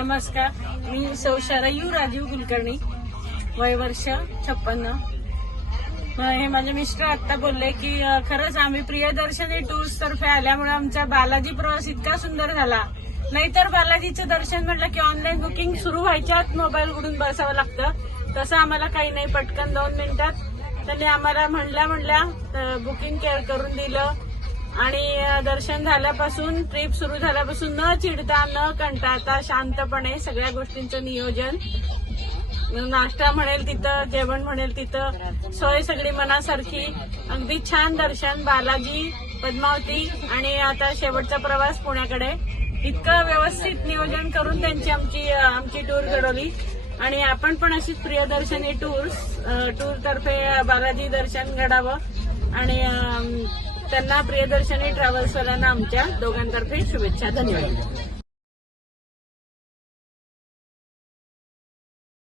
नमस्कार, मी सौ शरयू राजीव कुलकर्णी, वय वर्ष 56. हे माझे मिस्टर आता बोलले की खरंच आम्ही प्रियदर्शनी टूर्स तर्फे आल्यामुळे आमचा बालाजी प्रवास इतका सुंदर झाला. नाहीतर बालाजीचं दर्शन म्हटलं की ऑनलाईन बुकिंग सुरू व्हायच्यात मोबाईल उघडून बसावं लागतं. तसं आम्हाला काही नाही, पटकन 2 मिनिटात त्यांनी आम्हाला म्हणल्या बुकिंग करून दिलं. आणि दर्शन झाल्यापासून, ट्रिप सुरू झाल्यापासून न चिडता न कंटाळता शांतपणे सगळ्या गोष्टींचं नियोजन, नाश्ता म्हणेल तिथं, जेवण म्हणेल तिथं, सोय सगळी मनासारखी, अगदी छान दर्शन. बालाजी, पद्मावती आणि आता शेवटचा प्रवास पुण्याकडे, इतकं व्यवस्थित नियोजन करून त्यांची आमची टूर घडवली. आणि आपण पण अशीच प्रियदर्शनी टूर तर्फे बालाजी दर्शन घडावं आणि त्यांना प्रियदर्शनी ट्रॅव्हल्सवाल्यांना आमच्या दोघांतर्फे शुभेच्छा. धन्यवाद.